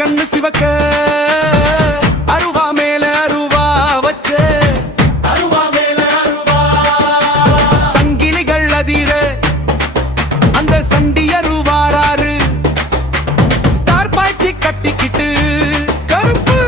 கண்ணு சிவக்க அருவா மேல அருவா வச்சு சங்கிலிகள் அதிர அந்த சண்டி அருவாராரு தார்பாய்ச்சி கட்டிக்கிட்டு கருப்பு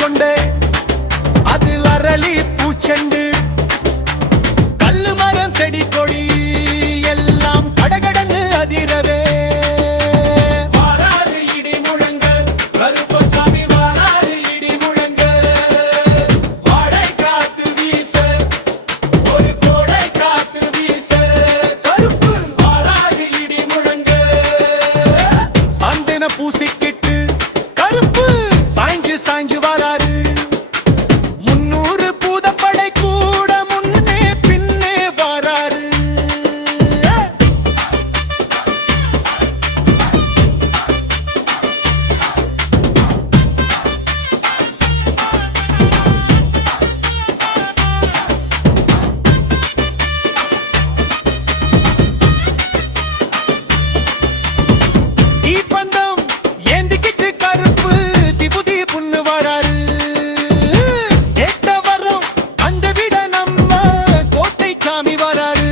கொண்டே அது அரளி பூச்செண்டு கல்லு மரம் செடி கொடி எல்லாம் கடகடன்னு அதிரவே வாராறு இடி முழங்க கருப்பசாமி வாராறு இடி முழங்க வாடை காத்து வீச ஒரு கோடை காத்து வீச கருப்பு வாராறு இடி முழங்க சந்தன பூசிக்கிட்டு கருப்பு சாய்ஞ்சு சாய்ஞ்சு வராரு 300 பூதப்படை கூட முன்னே பின்னே வராரு தீப்பந்தம் ஏந்திக்கிட்டு கருப்பு திபுதி புண்ணு வராரு கேட்ட வரம் அந்த விட நம்ம கோட்டை சாமி வராரு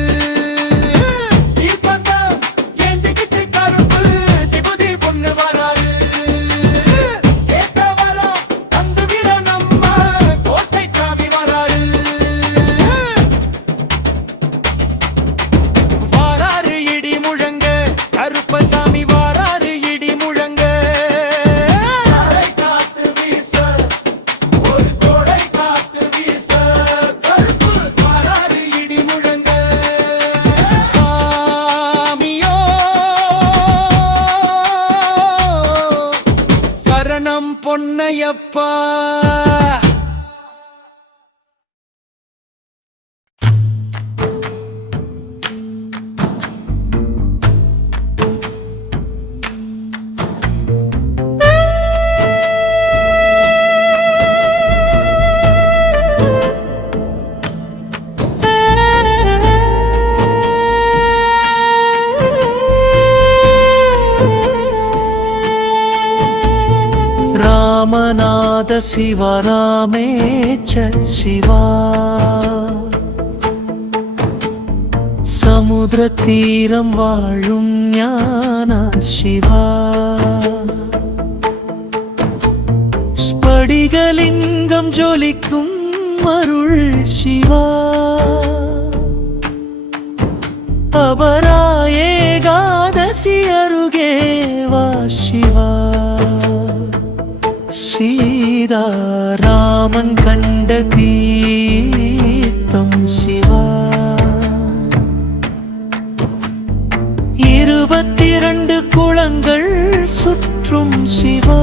தீப்பந்தம் ஏந்திக்கிட்டு கருப்பு திபுதி புண்ணு வராரு கேட்ட வரம் அந்த விட நம்ம கோட்டை சாமி வராரு வாராரு இடி முழங்க கருப்பசாமி வாராரு இடி முழங்க காத்து வீச ஒரு கோடை காத்து வீச கருப்பு வாராரு இடி முழங்க சாமியோ சரணம் பொன்னையப்பா ராமநாத சிவராமேச்ச சிவா சமுத்திர தீரம் வாழும் ஞான சிவா ஸ்படிகலிங்கம் ஜொலிக்கும் அருள் சிவா அபராயேகாதசி அருகே வா சிவா சீதாராமன் கண்ட தீர்த்தம் சிவா 22 குளங்கள் சுற்றும் சிவா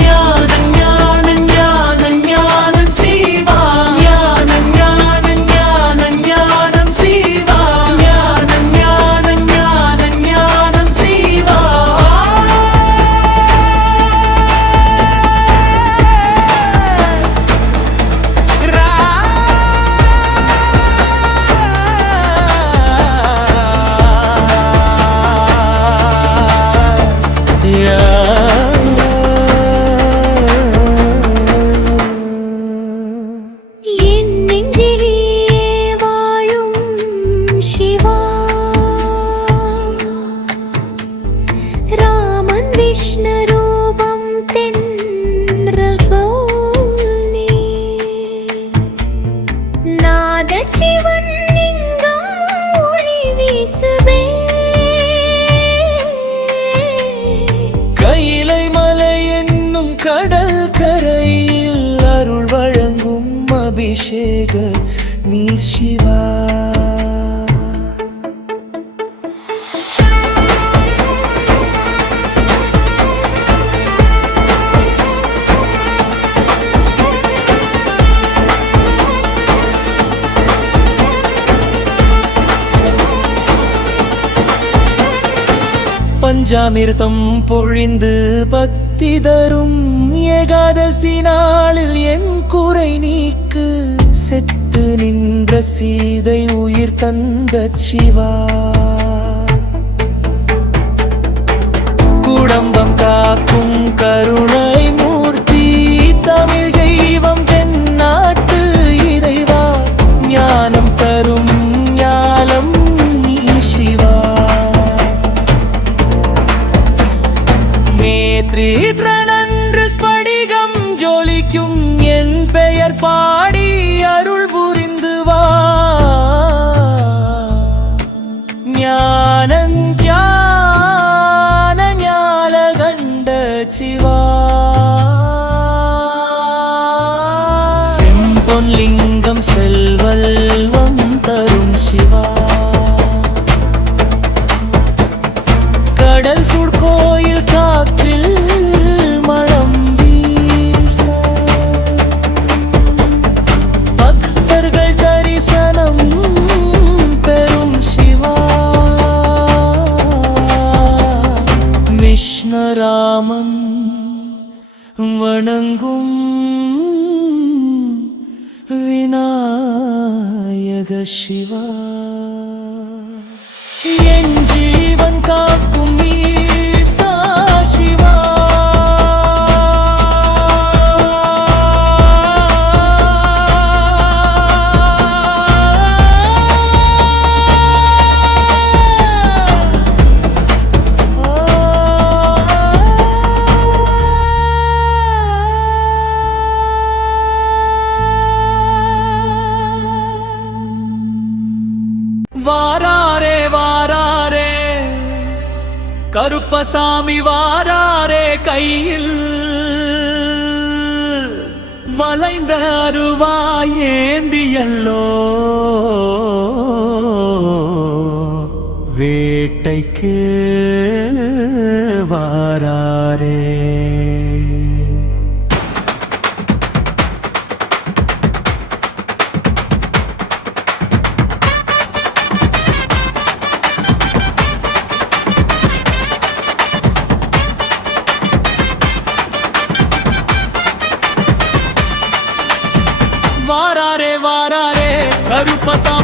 ஞானம் ஞானம் ஞானம் ஞானம் சிவா ஞானம் ஞானம் ஞானம் ஞானம் சிவா ஞானம் ஞானம் ஞானம் ஞானம் சிவா நாத சிவன் லிங்கம் ஒளி வீசுதே. கையிலை மலை என்னும் கடல் கரையில் அருள் வழங்கும் அபிஷேக நீர் சிவா. பஞ்சாமிர்தம் பொழிந்து பக்தி தரும் ஏகாதசி நாளில் என் குறை நீக்கு. செத்து நின்ற சீதை உயிர் தந்த சிவா. குடும்பம் காக்கும் கருணை மூர்த்தி தமிழ் தெய்வம் தென்னாட்டு இறைவா. ஞானம் தரும் ஞானம் நீ சிவா. நேத்ரீத்ரனன்று ஸ்படிகம் ஜொலிக்கும் என் பெயர் பாடி அருள் புரிந்து வா. ஞான கண்ட சிவா. செம்பொன் லிங்கம் செல்வல்வம் தரும் சிவா. கடல் சுழ்கோயில் காற்றில் மனம் வீச. பக்தர்கள் தரிசனம் பெரும் சிவா. விஷ்ணுராமன் வணங்கும் விநாயக சிவா. என் ஜீவன் காக்கும் ஈசா சிவா. வாராரே வாராரே கருப்பசாமி வாராரே. கையில் வளைந்த அருவாய் ஏந்தியல்லோ வேட்டைக்கு வாராரே. வாராரே வாராரே கருப்பசாமி